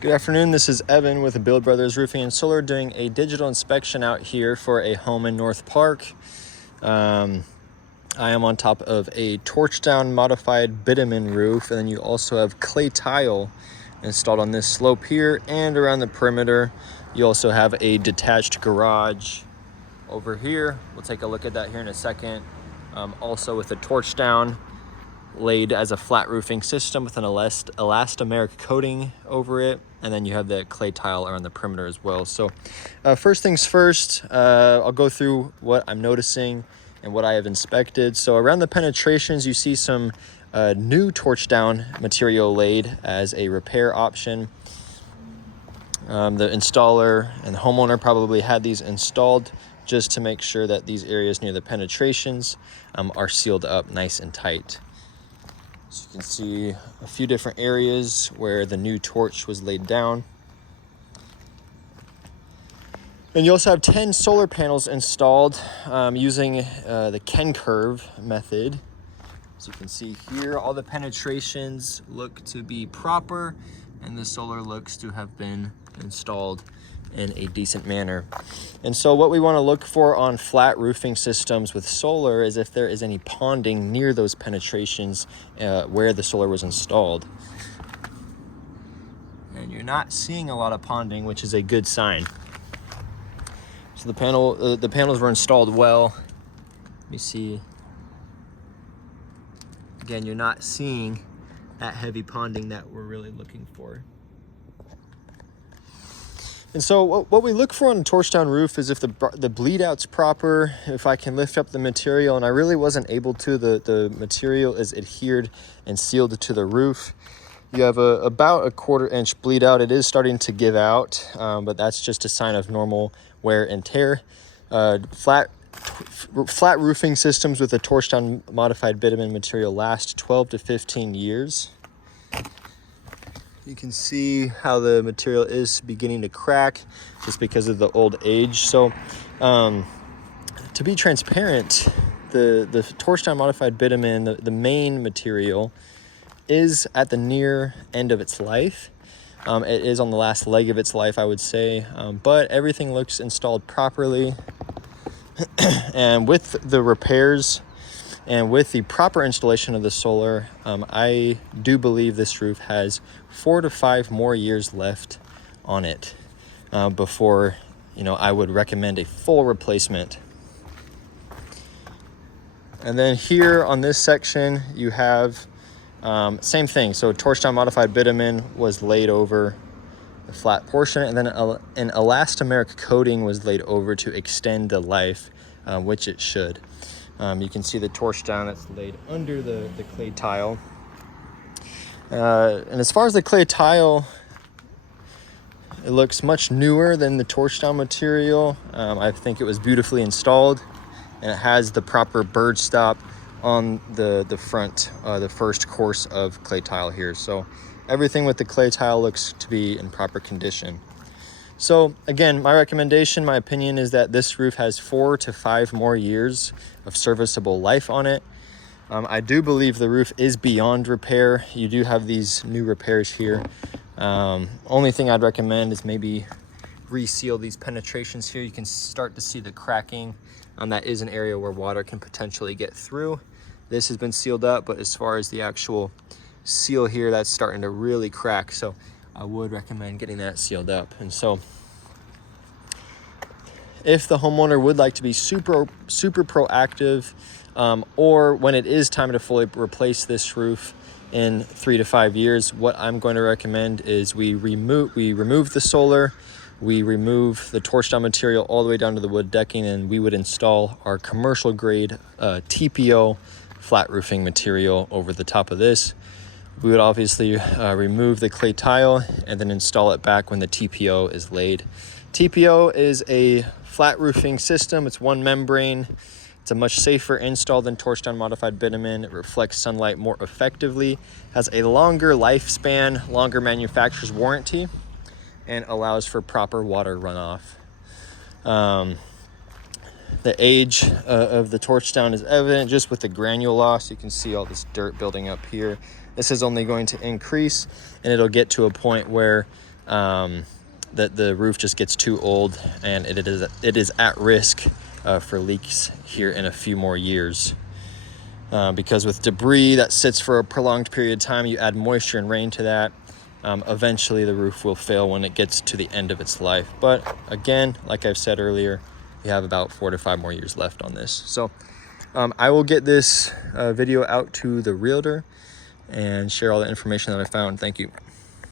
Good afternoon, this is Evan with Build Brothers Roofing and Solar doing a digital inspection out here for a home in North Park. I am on top of a torch down modified bitumen roof, and then you also have clay tile installed on this slope here and around the perimeter. You also have a detached garage over here. We'll take a look at that here in a second. Also with a torch down laid as a flat roofing system with an elastomeric coating over it, and then you have the clay tile around the perimeter as well. So first things first, I'll go through what I'm noticing and what I have inspected. So around the penetrations, you see some new torch down material laid as a repair option. The installer and the homeowner probably had these installed just to make sure that these areas near the penetrations are sealed up nice and tight. So you can see a few different areas where the new torch was laid down. And you also have 10 solar panels installed using the Ken curve method. So you can see here, all the penetrations look to be proper, and the solar looks to have been installed in a decent manner. And so what we want to look for on flat roofing systems with solar is if there is any ponding near those penetrations where the solar was installed. And you're not seeing a lot of ponding, which is a good sign. So the panels were installed well. Let me see. Again, you're not seeing that heavy ponding that we're really looking for. And so what we look for on a torch down roof is if the bleed out's proper, if I can lift up the material, and I really wasn't able to, the material is adhered and sealed to the roof. You have about a 1/4 inch bleed out. It is starting to give out, but that's just a sign of normal wear and tear. Flat roofing systems with a torch down modified bitumen material last 12 to 15 years. You can see how the material is beginning to crack just because of the old age. So to be transparent, the torch down modified bitumen, the main material, is at the near end of its life. It is on the last leg of its life, I would say, but everything looks installed properly. And with the repairs and with the proper installation of the solar, I do believe this roof has 4 to 5 more years left on it before, I would recommend a full replacement. And then here on this section, you have same thing. So torch down modified bitumen was laid over the flat portion, and then an elastomeric coating was laid over to extend the life, which it should. You can see the torch down that's laid under the clay tile. And as far as the clay tile, it looks much newer than the torch down material. I think it was beautifully installed, and it has the proper bird stop on the front, the first course of clay tile here. So everything with the clay tile looks to be in proper condition. So again, my recommendation, my opinion is that this roof has 4 to 5 more years of serviceable life on it. I do believe the roof is beyond repair. You do have these new repairs here. Only thing I'd recommend is maybe reseal these penetrations here. You can start to see the cracking. That is an area where water can potentially get through. This has been sealed up, but as far as the actual seal here, that's starting to really crack. So I would recommend getting that sealed up. And so if the homeowner would like to be super proactive, or when it is time to fully replace this roof in 3 to 5 years, what I'm going to recommend is we remove the solar, we remove the torch down material all the way down to the wood decking, and we would install our commercial grade TPO flat roofing material over the top of this. We would obviously remove the clay tile and then install it back when the TPO is laid. TPO is a flat roofing system. It's one membrane. It's a much safer install than torch down modified bitumen. It reflects sunlight more effectively, has a longer lifespan, longer manufacturer's warranty, and allows for proper water runoff. The age of the torch down is evident just with the granule loss. You can see all this dirt building up here. This is only going to increase, and it'll get to a point where that the roof just gets too old, and it is at risk for leaks here in a few more years. Because with debris that sits for a prolonged period of time, you add moisture and rain to that, eventually the roof will fail when it gets to the end of its life. But again, like I've said earlier, we have about 4 to 5 more years left on this. So I will get this video out to the realtor and share all the information that I found. Thank you.